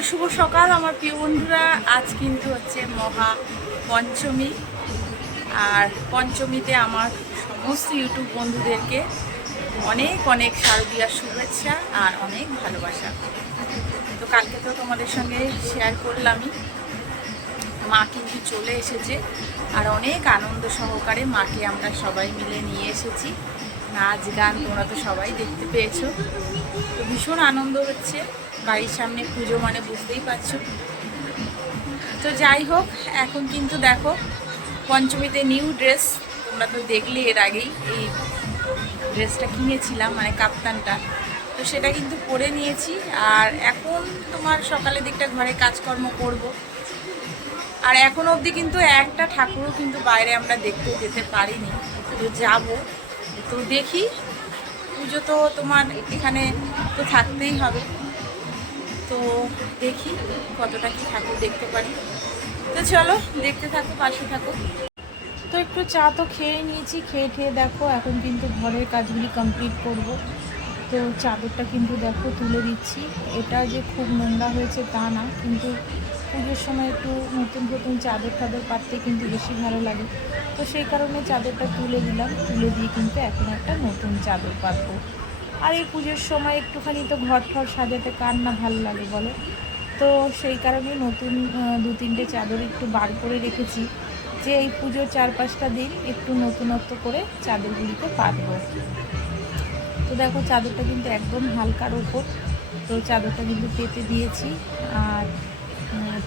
তো শুভ সকাল আমার প্রিয় বন্ধুরা। আজ কিন্তু হচ্ছে মহা পঞ্চমী, আর পঞ্চমীতে আমার সমস্ত ইউটিউব বন্ধুদেরকে অনেক অনেক শারদীয়ার শুভেচ্ছা আর অনেক ভালোবাসা। তো কালকে তো তোমাদের সঙ্গে শেয়ার করলামই, মা কিন্তু চলে এসেছে আর অনেক আনন্দ সহকারে মাকে আমরা সবাই মিলে নিয়ে এসেছি। নাচ গান তোমরা তো সবাই দেখতে পেয়েছো। তো ভীষণ আনন্দ হচ্ছে, বাড়ির সামনে পুজো মানে বুঝতেই পারছো। তো যাই হোক, এখন কিন্তু দেখো পঞ্চমীতে নিউ ড্রেস, তোমরা তো দেখলে এর আগেই এই ড্রেসটা কিনেছিলাম মানে কাপ্তানটা, তো সেটা কিন্তু পরে নিয়েছি। আর এখন তোমার সকালের দিকটা ঘরে কাজকর্ম করব। আর এখন অবধি কিন্তু একটা ঠাকুরও কিন্তু বাইরে আমরা দেখতে যেতে পারিনি, তো যাব। তো দেখি, পুজো তো তোমার এখানে তো থাকতেই হবে, তো দেখি কতটা কি ঠাকুর দেখতে পারি। তো চলো দেখতে থাকো, পাশে থাকো। তো একটু চা তো খেয়ে নিয়েছি, খেয়ে দেখো এখন কিন্তু ঘরের কাজগুলি কমপ্লিট করব। তো চাদরটা কিন্তু দেখো তুলে দিচ্ছি। এটা যে খুব নোংরা হয়েছে তা না, কিন্তু পুজোর সময় একটু নতুন নতুন চাদর পাততে কিন্তু বেশি ভালো লাগে। তো সেই কারণে চাদরটা তুলে দিলাম, তুলে দিয়ে কিন্তু এখন একটা নতুন চাদর পাতবো। আর এই পুজোর সময় একটুখানি তো ঘর সাজাতে কার না ভালো লাগে বলো। তো সেই কারণে নতুন দু তিনটে চাদর একটু বার করে রেখেছি, যে এই পুজোর 4-5টা দিন একটু নতুনত্ব করে চাদরগুলিকে পাতবো। তো দেখো চাদরটা কিন্তু একদম হালকার ওপর, তো চাদরটা কিন্তু পেতে দিয়েছি। আর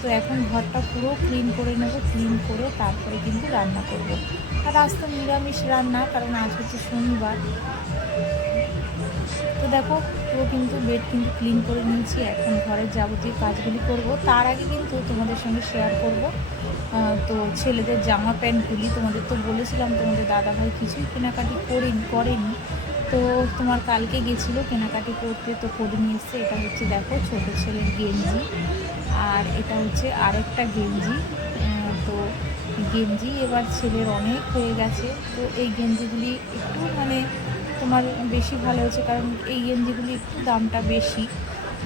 তো এখন ঘরটা পুরো ক্লিন করে নেব, ক্লিন করে তারপরে কিন্তু রান্না করব। আর আজ তো নিরামিষ রান্না, কারণ আজ হচ্ছে শনিবার। তো দেখো পুরো কিন্তু বেড কিন্তু ক্লিন করে নিয়েছি, এখন ঘরের যাবতীয় কাজগুলি করব। তার আগে কিন্তু তোমাদের সঙ্গে শেয়ার করব তো ছেলেদের জামা প্যান্টগুলি। তোমাদের তো বলেছিলাম তোমাদের দাদাভাই কিছুই কেনাকাটি করেনি। তো তোমার কালকে গেছিলো কেনাকাটি করতে, তো করে নিয়ে এসছে। এটা হচ্ছে দেখো ছোটো ছেলের গেঞ্জি, আর এটা হচ্ছে আরেকটা গেঞ্জি। তো গেঞ্জি এবার ছেলের অনেক হয়ে গেছে, তো এই গেঞ্জিগুলি একটু মানে তোমার বেশি ভালো হয়েছে, কারণ এই গেঞ্জিগুলি একটু দামটা বেশি।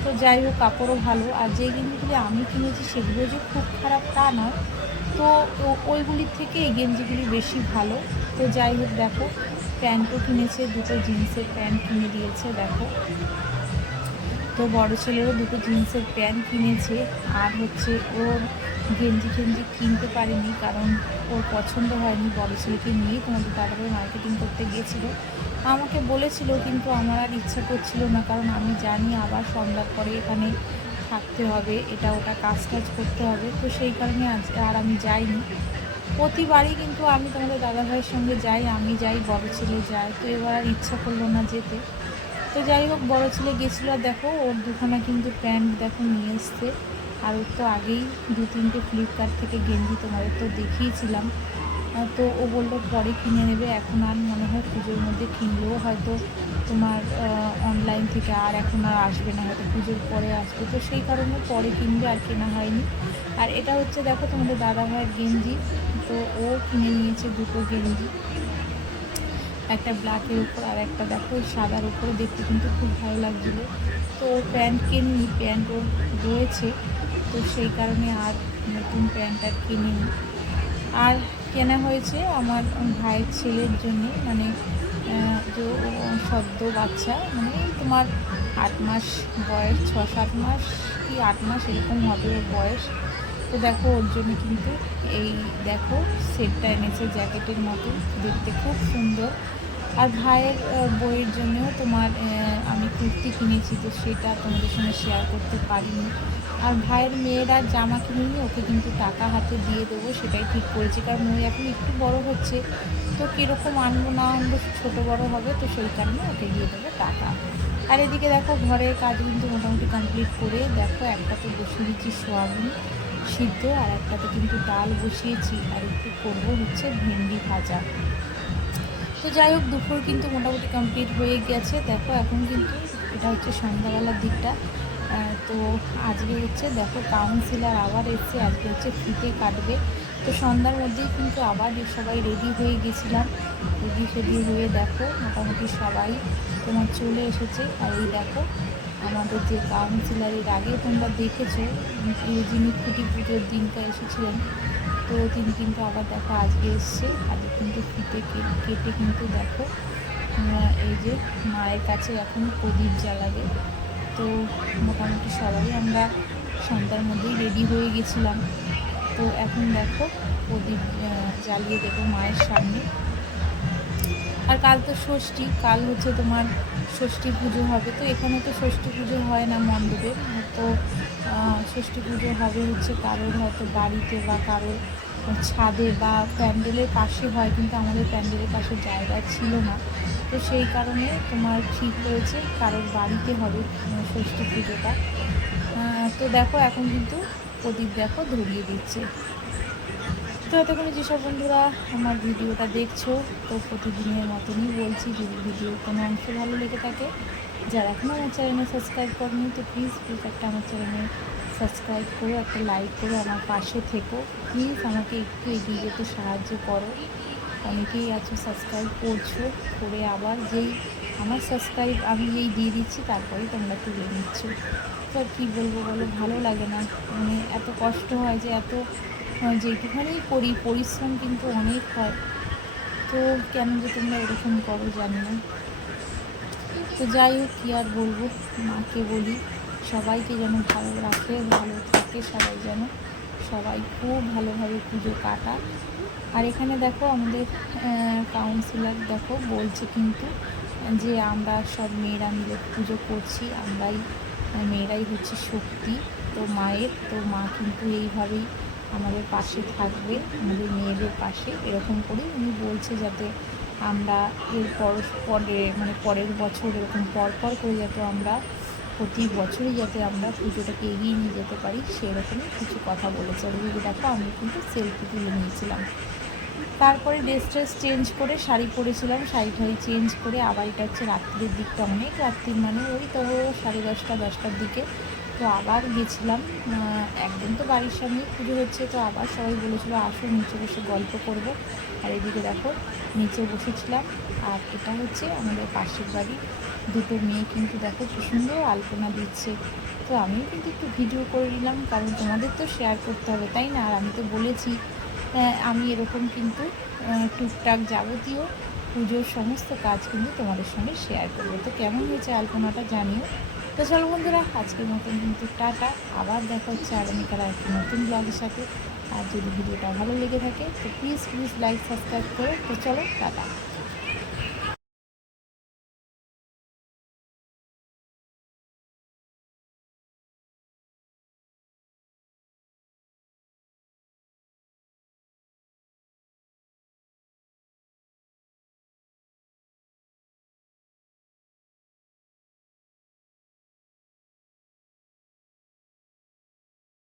তো যাই হোক, কাপড়ও ভালো। আর যে গেঞ্জিগুলি আমি কিনেছি সেগুলো যে খুব খারাপ তা নয়, তো ওইগুলির থেকে এই গেঞ্জিগুলি বেশি ভালো। তো যাই হোক দেখো, প্যান্টও কিনেছে, দুটো জিন্সের প্যান্ট কিনে দিয়েছে দেখো। তো বড় ছেলেরও দুটো জিন্সের প্যান্ট কিনেছে। আর হচ্ছে ওর গেঞ্জি কিনতে পারিনি, কারণ ওর পছন্দ হয়নি। বড় ছেলেকে নিয়েই তোমাদের দাদাভাই মার্কেটিং করতে গিয়েছিলো, আমাকে বলেছিল, কিন্তু আমার আর ইচ্ছা করছিল না, কারণ আমি জানি আবার সন্ধ্যার পরে এখানে থাকতে হবে, এটা ওটা কাজ করতে হবে। তো সেই কারণে আর আমি যাইনি। প্রতিবারই কিন্তু আমি তোমাদের দাদাভাইয়ের সঙ্গে যাই, আমি যাই, বড় ছেলে যায়, তো এবার আর ইচ্ছা করলো না যেতে। তো যাই হোক, বড় ছেলে গেছিলো, দেখো ওর দুখানা কিন্তু প্যান্ট দেখো নিয়ে এসছে। আর ওর তো আগেই 2-3টে ফ্লিপকার্ট থেকে গেঞ্জি তোমাদের তো দেখিয়েছিলাম। তো ও বললো পরে কিনে নেবে, এখন আর মনে হয় পুজোর মধ্যে কিনলেও হয়তো তোমার অনলাইন থেকে আর এখন আর আসবে না, হয়তো পুজোর পরে আসবে। তো সেই কারণে পরে কিনবে, আর কেনা হয়নি। আর এটা হচ্ছে দেখো তোমাদের দাদাভাইয়ের গেঞ্জি, তো ও কিনে নিয়েছে দুটো গেঞ্জি, একটা ব্ল্যাকের উপর আর একটা দেখো সাদার উপরে, দেখতে কিন্তু খুব ভালো লাগছিলো। তো ও প্যান্ট কিনিনি, প্যান্ট ওর রয়েছে, তো সেই কারণে আর নতুন প্যান্ট আর কিনিনি। আর কেনা হয়েছে আমার ভাইয়ের ছেলের জন্যে, মানে যে সদ্য বাচ্চা, মানে তোমার 8 মাস বয়স, 6-7 মাস কি 8 মাস এরকম হবে ওর বয়স। তো দেখো ওর জন্য কিন্তু এই দেখো সেটটা এনেছে, জ্যাকেটের মতো, দেখতে খুব সুন্দর। আর ভাইয়ের বইয়ের জন্যও তোমার আমি কুর্তি কিনেছি, তো সেটা তোমাদের সঙ্গে শেয়ার করতে পারিনি। আর ভাইয়ের মেয়ের আর জামা কিনিনি, ওকে কিন্তু টাকা হাতে দিয়ে দেবো, সেটাই ঠিক করেছি, কারণ ওই এখন একটু বড় হচ্ছে, তো কীরকম আনবো না আনবো, ছোটো বড়ো হবে, তো সেই কারণে ওকে দিয়ে দেবো টাকা। আর এদিকে দেখো ঘরের কাজ কিন্তু মোটামুটি কমপ্লিট করে দেখো, একটাতে বসিয়ে দিচ্ছি সোয়াবিন সিদ্ধ, আর একটাতে কিন্তু ডাল বসিয়েছি, আর একটু করবো হচ্ছে ভেন্ডি ভাজা। তো যাই হোক, দুপুর কিন্তু মোটামুটি কমপ্লিট হয়ে গেছে। দেখো এখন কিন্তু এটা হচ্ছে সন্ধ্যাবেলার দিকটা। তো আজকে হচ্ছে দেখো কাউন্সিলার আবার এসছে, আজকে হচ্ছে ফিতে কাটবে। তো সন্ধ্যার মধ্যেই কিন্তু আবার সবাই রেডি হয়ে গেছিলাম, রেডি হয়ে দেখো মোটামুটি সবাই তোমার চলে এসেছে। আর এই দেখো আমাদের যে কাউন্সিলর এর আগে তোমরা দেখেছো, যিনি খুঁটি পুজোর দিনটা এসেছিলেন, তো তিনি কিন্তু আবার দেখো আজকে এসছে। আজকে কিন্তু ফিতে কেটে কিন্তু দেখো এই যে মায়ের কাছে এখন প্রদীপ জ্বালাবে। তো মোটামুটি সবাই আমরা সন্ধ্যার মধ্যেই রেডি হয়ে গেছিলাম। তো এখন দেখো প্রদীপ জ্বালিয়ে দেবো মায়ের সামনে। আর কাল তো ষষ্ঠী, কাল হচ্ছে তোমার ষষ্ঠী পুজো হবে। তো এখানে তো ষষ্ঠী পুজো হয় না মণ্ডপে, তো ষষ্ঠী পুজো হবে হচ্ছে কারোর হয়তো বাড়িতে বা কারোর ছাদে বা প্যান্ডেলের পাশে হয়, কিন্তু আমাদের প্যান্ডেলের পাশে জায়গা ছিল না। তো সেই কারণে তোমার ঠিক হয়েছে কারোর বাড়িতে হবে ষষ্ঠী পুজোটা। তো দেখো এখন কিন্তু প্রদীপ দেখো ধরিয়ে দিচ্ছে। তো এতক্ষণে যেসব বন্ধুরা আমার ভিডিওটা দেখছো, তো প্রতিদিনের মতনই বলছি, যদি ভিডিওর কোনো অংশ ভালো লেগে থাকে, যারা এখনও আমার চ্যানেলে সাবস্ক্রাইব করেনি, তো প্লিজ একটা আমার চ্যানেলে সাবস্ক্রাইব করো, একটা লাইক করো, আমার পাশে থেকো। প্লিজ আমাকে একটু এগিয়ে যেতে সাহায্য করো। অনেকেই আছো সাবস্ক্রাইব করছো, করে আবার যেই আমার সাবস্ক্রাইব আমি যেই দিয়ে দিচ্ছি তারপরেই তোমরা তুলে নিচ্ছ। তো আর কী বলবো বলো, ভালো লাগে না। মানে এত কষ্ট হয় যে যেটুখানি করি পরিশ্রম কিন্তু অনেক হয়। তো কেন যে তোমরা এরকম করো জানি না। তো যাই হোক, কী আর বলবো, মাকে বলি সবাইকে যেন ভালো রাখে, ভালো থাকে সবাই, যেন সবাই খুব ভালোভাবে পুজো কাটাক। আর এখানে দেখো আমাদের কাউন্সিলর দেখো বলছে কিন্তু যে আমরা সব মেয়েরা মিলে পুজো করছি, মেয়েরাই হচ্ছে শক্তি তো মায়ের। তো মা কিন্তু এইভাবেই আমাদের পাশে থাকবে, আমাদের মেয়েদের পাশে, এরকম করেই উনি বলছে, যাতে আমরা পরের বছর এরকম পর করে যাতে আমরা প্রতি বছরই যাতে আমরা পুজোটাকে এগিয়ে নিয়ে যেতে পারি, সেরকমই কিছু কথা বলেছে। ওইদিকে দেখো আমি কিন্তু সেলফি তুলে নিয়েছিলাম। তারপরে ড্রেস চেঞ্জ করে শাড়ি পরেছিলাম, শাড়ি চেঞ্জ করে আবার এটা হচ্ছে রাত্রির দিকটা, অনেক রাত্রির, মানে ওই তো 10:30-10টার দিকে। তো আবার গেছিলাম, একদম তো বাড়ির সামনে পুজো হচ্ছে, তো আবার সবাই বলেছিল আসো নিচে বসে গল্প করব। আর এদিকে দেখো নিচে বসেছিলাম। আর এটা হচ্ছে আমাদের পাশের বাড়ি, দুটো মেয়ে কিন্তু দেখো কি সুন্দর আলপনা দিচ্ছে। তো আমিও কিন্তু একটু ভিডিও করে নিলাম, কারণ তোমাদের তো শেয়ার করতে হবে, তাই না? আর আমি তো বলেছি আমি এরকম কিন্তু টুকটাক যাবতীয় পুজোর সমস্ত কাজ কিন্তু তোমাদের সঙ্গে শেয়ার করবো। তো কেমন হয়েছে আলপনাটা জানিও। তো চলো বন্ধুরা, আজকের মতন কিন্তু টাটা, আবার দেখা হচ্ছে আগামীকাল একটা নতুন ব্লগের সাথে। আর যদি ভিডিওটা ভালো লেগে থাকে তো প্লিজ লাইক সাবস্ক্রাইব করো। তো চলো টাটা।